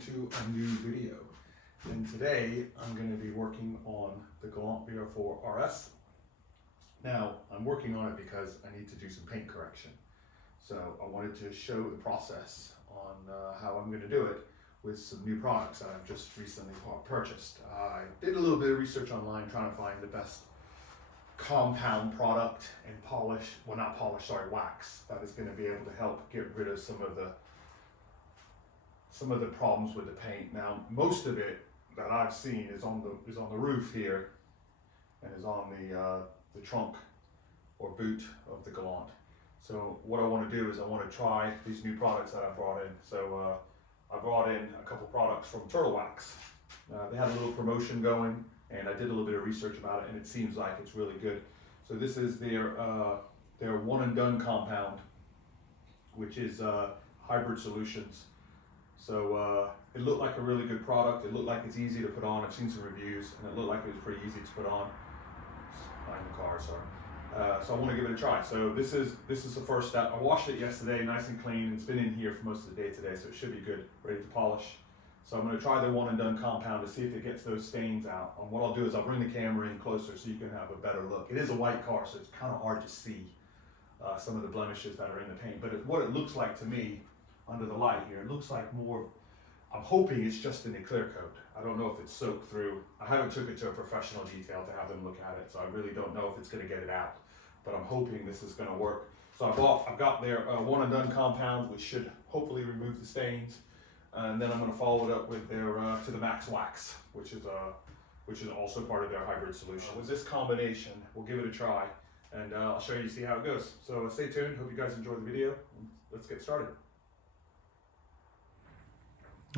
to a new video. And today I'm going to be working on the Galant VR4 RS. Now I'm working on it because I need to do some paint correction. So I wanted to show the process on how I'm going to do it with some new products that I've just recently purchased. I did a little bit of research online trying to find the best compound product and wax that is going to be able to help get rid of some of the problems with the paint. Now most of it that I've seen is on the roof here and is on the trunk or boot of the Galant. So what I want to do is I want to try these new products that I brought in. So I brought in a couple products from Turtle Wax. They had a little promotion going, and I did a little bit of research about it, and it seems like it's really good. So this is their one and done compound, which is hybrid solutions. So it looked like a really good product. It looked like it's easy to put on. I've seen some reviews, and it looked like it was pretty easy to put on. Behind the car, sorry. So I want to give it a try. So this is the first step. I washed it yesterday, nice and clean. It's been in here for most of the day today, so it should be good, ready to polish. So I'm going to try the one and done compound to see if it gets those stains out. And what I'll do is I'll bring the camera in closer so you can have a better look. It is a white car, so it's kind of hard to see some of the blemishes that are in the paint. But what it looks like to me under the light here, it looks like more, I'm hoping it's just in the clear coat. I don't know if it's soaked through. I haven't took it to a professional detail to have them look at it, so I really don't know if it's going to get it out. But I'm hoping this is going to work. So I've got their one and done compound, which should hopefully remove the stains. And then I'm going to follow it up with their to the Max Wax, which is also part of their hybrid solution. With this combination, we'll give it a try, and I'll show you see how it goes. So stay tuned. Hope you guys enjoy the video. Let's get started.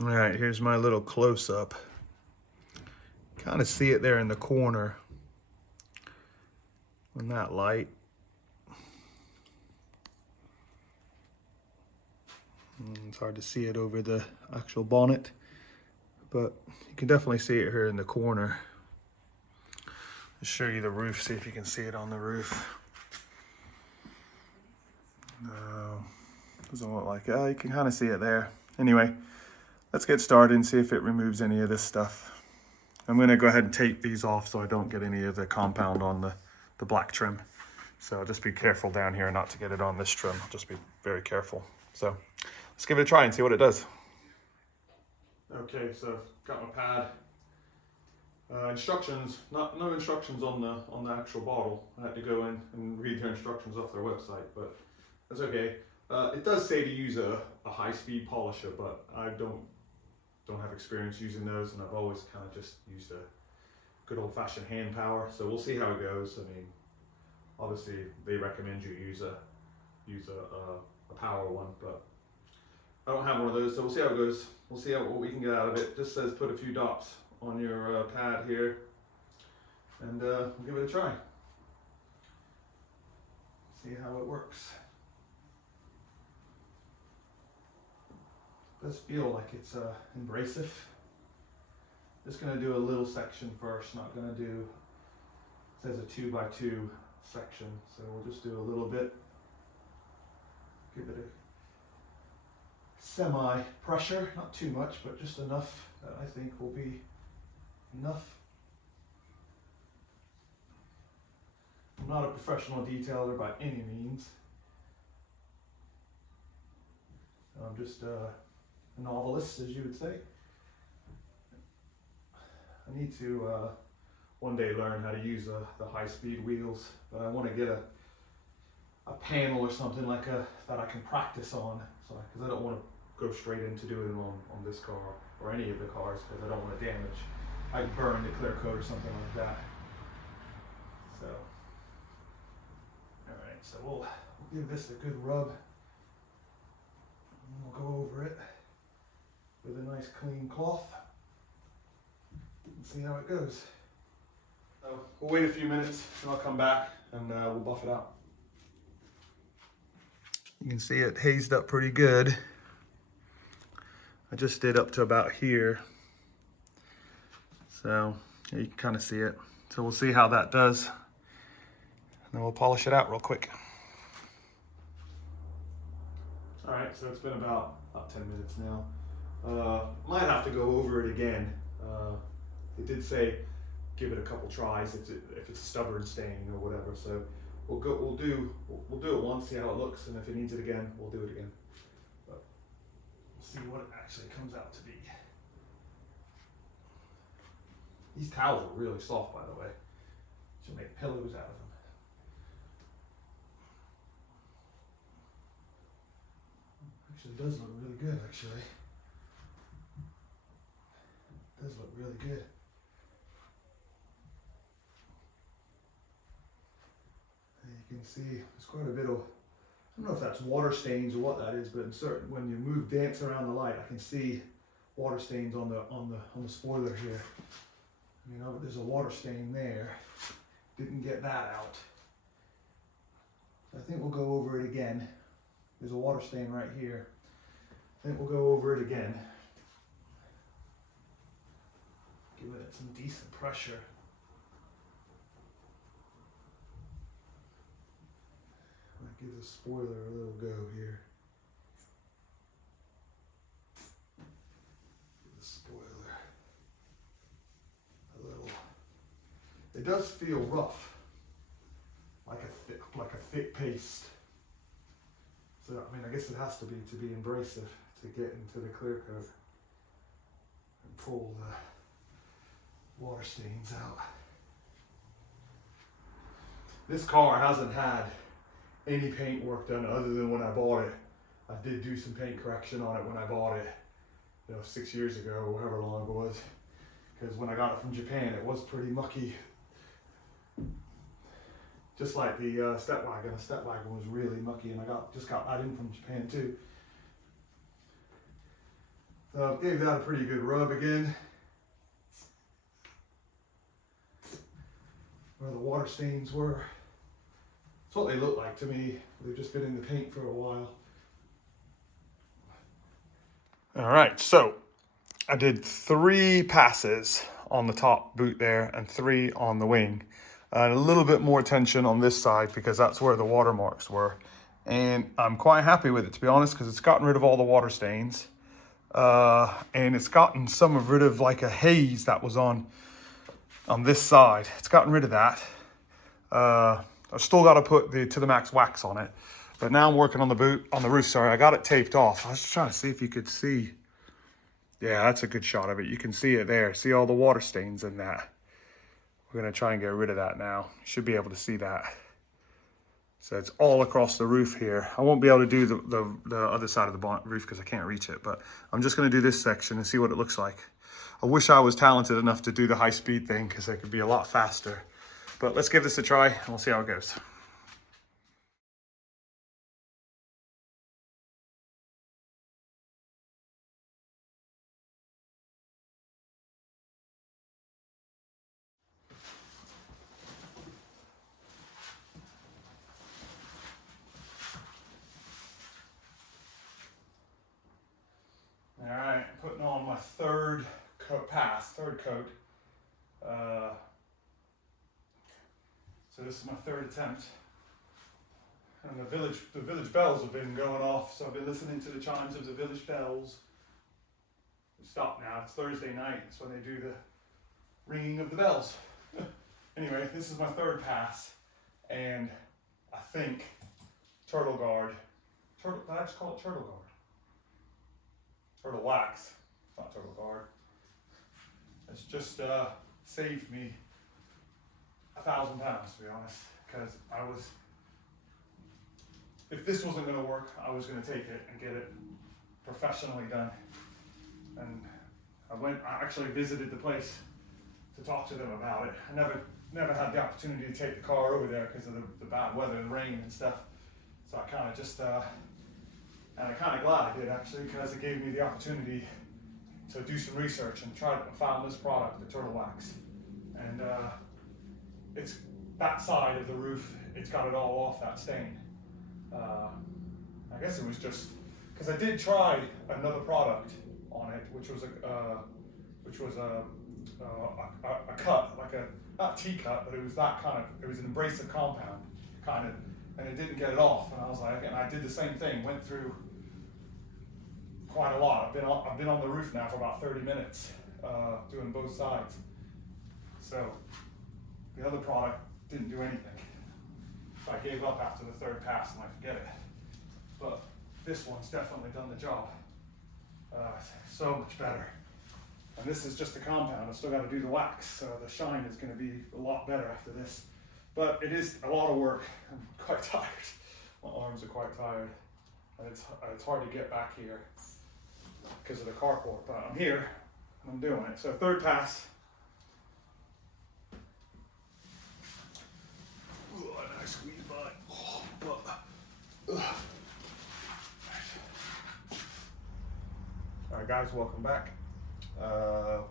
All right, here's my little close-up. Kind of see it there in the corner in that light. It's hard to see it over the actual bonnet, but you can definitely see it here in the corner. I'll show you the roof, see if you can see it on the roof. No, doesn't look like it. Oh, you can kind of see it there. Anyway, let's get started and see if it removes any of this stuff. I'm going to go ahead and tape these off so I don't get any of the compound on the black trim. So just be careful down here not to get it on this trim. Just be very careful. So let's give it a try and see what it does. Okay, so got my pad. Instructions, no instructions on the actual bottle. I had to go in and read their instructions off their website, but that's okay. It does say to use a high-speed polisher, but I don't have experience using those, and I've always kind of just used a good old-fashioned hand power. So we'll see how it goes. I mean, obviously they recommend you use a power one, but I don't have one of those, so we'll see how it goes. We'll see what we can get out of it. Just says put a few dots on your pad here, and we'll give it a try. See how it works. It does feel like it's abrasive. Just gonna do a little section first. Not gonna do, it says a 2x2 section, so we'll just do a little bit. Give it a semi pressure, not too much, but just enough that I think will be enough. I'm not a professional detailer by any means. I'm just a novelist, as you would say. I need to one day learn how to use the high-speed wheels, but I want to get a panel or something like that I can practice on, so because I don't want to go straight into doing it on this car or any of the cars, because I don't want to damage. I burn the clear coat or something like that. So, all right, so we'll give this a good rub. And we'll go over it with a nice clean cloth and see how it goes. So we'll wait a few minutes and I'll come back and we'll buff it out. You can see it hazed up pretty good. I just did up to about here. So yeah, you can kind of see it. So we'll see how that does. And then we'll polish it out real quick. All right, so it's been about 10 minutes now. Might have to go over it again. They did say give it a couple tries if it's a stubborn stain or whatever. So we'll do it once, see how it looks, and if it needs it again, we'll do it again. But we'll see what it actually comes out to be. These towels are really soft, by the way. Should make pillows out of them. Actually, it does look really good, actually. It does look really good. And you can see there's quite a bit of, I don't know if that's water stains or what that is, but in certain, when you dance around the light, I can see water stains on the spoiler here. You know, but there's a water stain there. Didn't get that out. I think we'll go over it again. There's a water stain right here. I think we'll go over it again. Give it some decent pressure. Might give the spoiler a little go here. Give the spoiler a little. It does feel rough, like a thick paste. So I mean, I guess it has to be abrasive to get into the clear coat and pull the water stains out. This car hasn't had any paint work done other than when I bought it. I did do some paint correction on it when I bought it, 6 years ago or however long it was. Because when I got it from Japan, it was pretty mucky. Just like the step wagon. The step wagon was really mucky, and I just got that in from Japan too. So I gave that a pretty good rub again. Where the water stains were. That's what they look like to me. They've just been in the paint for a while. All right, so I did 3 passes on the top boot there and 3 on the wing. And a little bit more attention on this side because that's where the watermarks were. And I'm quite happy with it, to be honest, because it's gotten rid of all the water stains. And it's gotten rid of like a haze that was on this side. It's gotten rid of that. I've still got to put the To The Max wax on it. But now I'm working on the roof, sorry. I got it taped off. I was just trying to see if you could see. Yeah, that's a good shot of it. You can see it there. See all the water stains in that. We're going to try and get rid of that now. You should be able to see that. So it's all across the roof here. I won't be able to do the other side of the roof because I can't reach it, but I'm just going to do this section and see what it looks like. I wish I was talented enough to do the high-speed thing because I could be a lot faster. But let's give this a try and we'll see how it goes. All right, putting on my third coat. So this is my 3rd attempt. And the village bells have been going off, so I've been listening to the chimes of the village bells. Stop now, it's Thursday night, it's when they do the ringing of the bells. Anyway, this is my 3rd pass, and I think Turtle Guard, did I just call it Turtle Guard? Turtle wax, not Turtle Guard. It's just saved me £1,000 to be honest, because if this wasn't going to work, I was going to take it and get it professionally done. And I actually visited the place to talk to them about it. I never had the opportunity to take the car over there because of the bad weather and rain and stuff. So I kind of just, and I'm kind of glad I did actually, because it gave me the opportunity to do some research and found this product, the Turtle Wax. And it's that side of the roof, it's got it all off that stain. I guess it was just, because I did try another product on it, which was a cut, like not T-cut, but it was it was an abrasive compound, kind of, and it didn't get it off. And I was like, and I did the same thing, went through quite a lot. I've been on the roof now for about 30 minutes, doing both sides. So the other product didn't do anything. I gave up after the third pass and I forget it. But this one's definitely done the job. So much better. And this is just a compound. I've still got to do the wax, so the shine is going to be a lot better after this. But it is a lot of work. I'm quite tired. My arms are quite tired. And it's hard to get back here because of the carport. But I'm here, and I'm doing it. So third pass. Ooh, nice squeeze by. Alright guys, welcome back.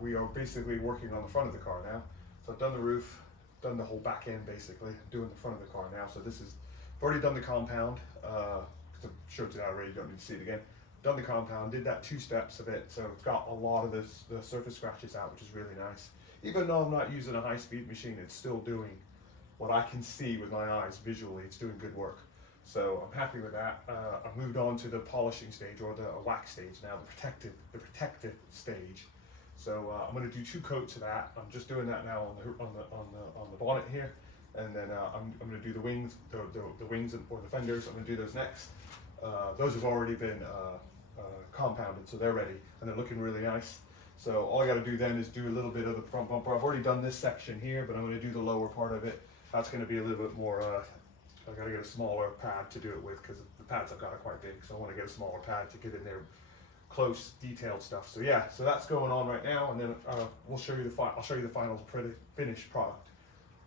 We are basically working on the front of the car now. So I've done the roof, done the whole back end basically, doing the front of the car now. So this is, I've already done the compound, because I've showed you that already, you don't need to see it again. Done the compound, did that 2 steps of it, so it's got a lot of the surface scratches out, which is really nice. Even though I'm not using a high-speed machine, it's still doing what I can see with my eyes visually. It's doing good work. So I'm happy with that. I've moved on to the polishing stage, or the wax stage now, the protective stage. So I'm going to do 2 coats of that. I'm just doing that now on the bonnet here, and then I'm going to do the wings, the wings or the fenders. I'm going to do those next. Those have already been compounded, so they're ready and they're looking really nice. So all I got to do then is do a little bit of the front bumper. I've already done this section here, but I'm going to do the lower part of it. That's going to be a little bit more. I've got to get a smaller pad to do it with because the pads I've got are quite big. So I want to get a smaller pad to get in there close, detailed stuff. So yeah, so that's going on right now, and then we'll show you I'll show you the final finished product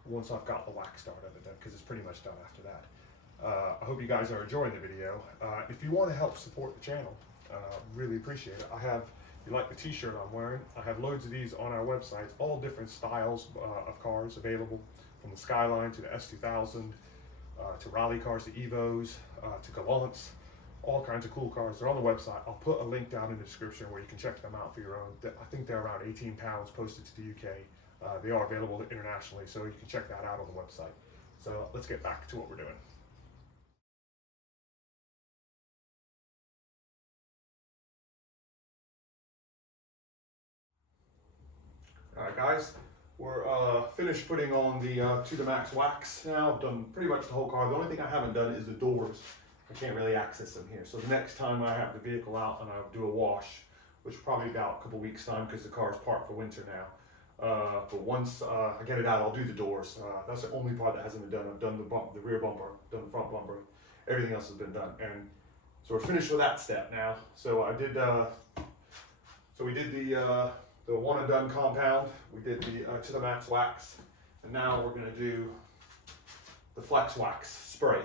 once I've got the wax done of it then, because it's pretty much done after that. I hope you guys are enjoying the video. If you want to help support the channel, really appreciate it. If you like the t-shirt I'm wearing, I have loads of these on our website, all different styles of cars available, from the Skyline to the S2000, to rally cars, to Evos, to Galants, all kinds of cool cars. They're on the website. I'll put a link down in the description where you can check them out for your own. I think they're around £18 posted to the UK. They are available internationally, so you can check that out on the website. So let's get back to what we're doing. Alright guys, we're finished putting on the to the max wax now. I've done pretty much the whole car. The only thing I haven't done is the doors. I can't really access them here. So the next time I have the vehicle out and I'll do a wash, which probably about a couple weeks time because the car is parked for winter now. But once I get it out, I'll do the doors. That's the only part that hasn't been done. I've done the rear bumper, done the front bumper. Everything else has been done. And so we're finished with that step now. So I did, so we did the one and done compound, we did the to the max wax, and now we're going to do the flex wax spray.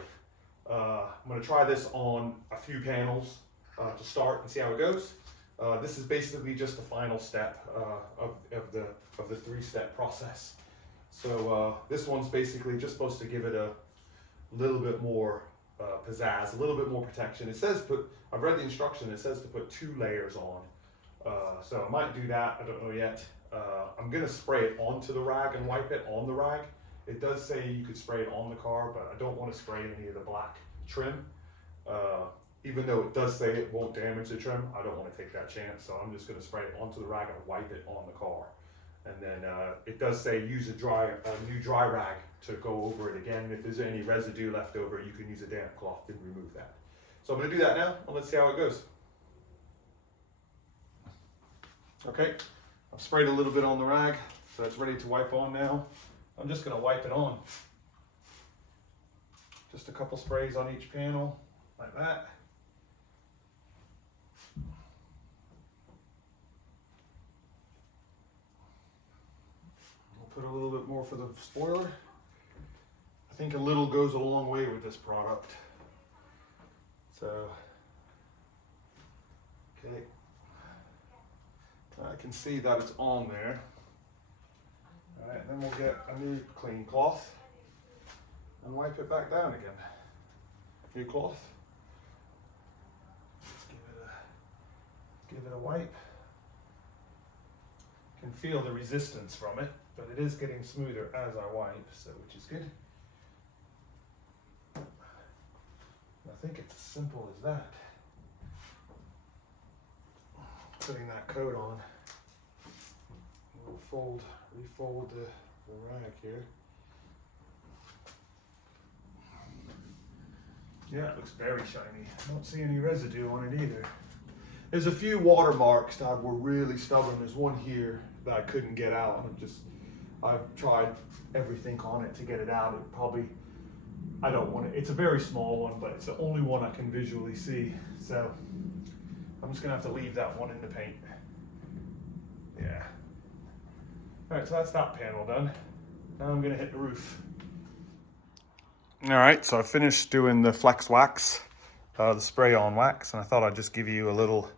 I'm going to try this on a few panels to start and see how it goes. This is basically just the final step of the 3-step process. So this one's basically just supposed to give it a little bit more pizzazz, a little bit more protection. It says I've read the instruction, it says to put 2 layers on. So I might do that, I don't know yet. I'm gonna spray it onto the rag and wipe it on the rag. It does say you could spray it on the car, but I don't want to spray any of the black trim. Even though it does say it won't damage the trim, I don't want to take that chance. So I'm just gonna spray it onto the rag and wipe it on the car. And then it does say use a new dry rag to go over it again. And if there's any residue left over, you can use a damp cloth to remove that. So I'm gonna do that now, and let's see how it goes. Okay, I've sprayed a little bit on the rag, so it's ready to wipe on now. I'm just going to wipe it on. Just a couple sprays on each panel, like that. I'll put a little bit more for the spoiler. I think a little goes a long way with this product. So, okay. I can see that it's on there. All right, then we'll get a new clean cloth and wipe it back down again. New cloth. Let's give it a wipe. You can feel the resistance from it, but it is getting smoother as I wipe, so which is good. I think it's as simple as that. putting that coat on. We'll refold the rag here. Yeah, it looks very shiny. I don't see any residue on it either. There's a few watermarks that were really stubborn. There's one here that I couldn't get out. I've tried everything on it to get it out. I don't want it. It's a very small one, but it's the only one I can visually see. So I'm just gonna have to leave that one in the paint. Yeah. All right, so that's that panel done. Now I'm gonna hit the roof. All right, so I finished doing the flex wax, the spray on wax, and I thought I'd just give you a little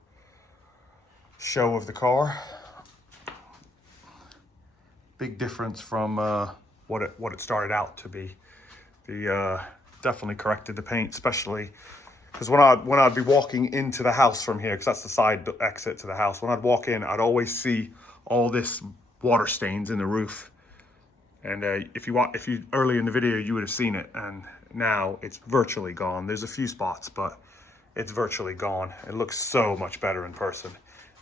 show of the car. Big difference from what it started out to be. Definitely corrected the paint, especially because when I'd be walking into the house from here, because that's the side exit to the house, when I'd walk in, I'd always see all this water stains in the roof. And if you early in the video, you would have seen it, and now it's virtually gone. There's a few spots, but it's virtually gone. It looks so much better in person.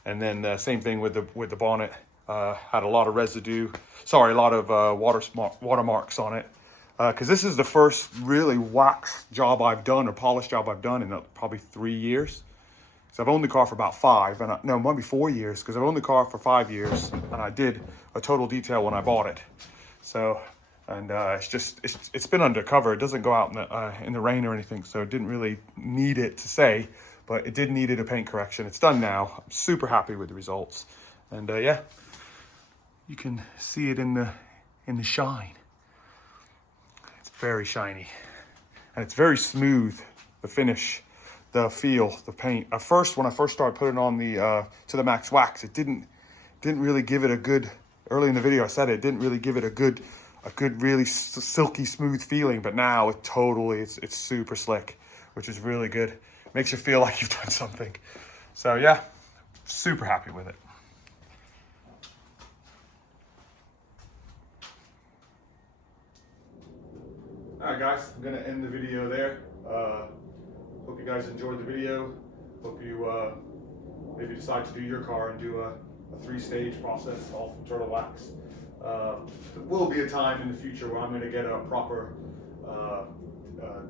And then same thing with the bonnet. Had a lot of residue. Sorry, a lot of watermarks on it. Because this is the first really wax job I've done, or polish job I've done in probably 3 years. So I've owned the car for about 5, and no, maybe 4 years, because I've owned the car for 5 years, and I did a total detail when I bought it. So, and it's been undercover. It doesn't go out in the rain or anything, so it didn't really need it to say, but it did need a paint correction. It's done now. I'm super happy with the results, and yeah, you can see it in the shine. It's very shiny, and it's very smooth. The finish, the feel, the paint. At first, when I first started putting on the to the max wax, it didn't really give it a good. Early in the video, I said it didn't really give it a good, really silky smooth feeling. But now it's super slick, which is really good. Makes you feel like you've done something. So yeah, super happy with it. All right, guys, I'm gonna end the video there. Hope you guys enjoyed the video. Hope you maybe decide to do your car and do a 3-stage process, all from turtle wax. There will be a time in the future where I'm going to get a proper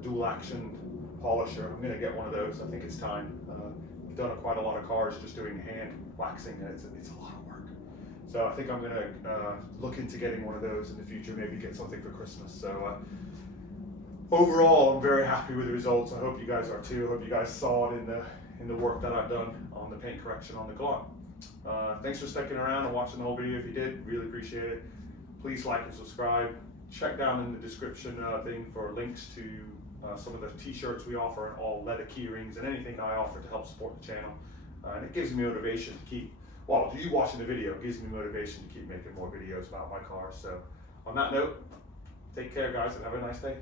dual action polisher. I'm going to get one of those. I think it's time. I've done quite a lot of cars just doing hand waxing, and it's a lot of work. So I think I'm going to look into getting one of those in the future, maybe get something for Christmas. So overall, I'm very happy with the results. I hope you guys are too. I hope you guys saw it in the work that I've done on the paint correction on the Galant. Thanks for sticking around and watching the whole video. If you did, really appreciate it. Please like and subscribe. Check down in the description thing for links to some of the t-shirts we offer, and all leather key rings, and anything I offer to help support the channel. And it gives me motivation to keep, well, you watching the video gives me motivation to keep making more videos about my cars. So on that note, take care, guys, and have a nice day.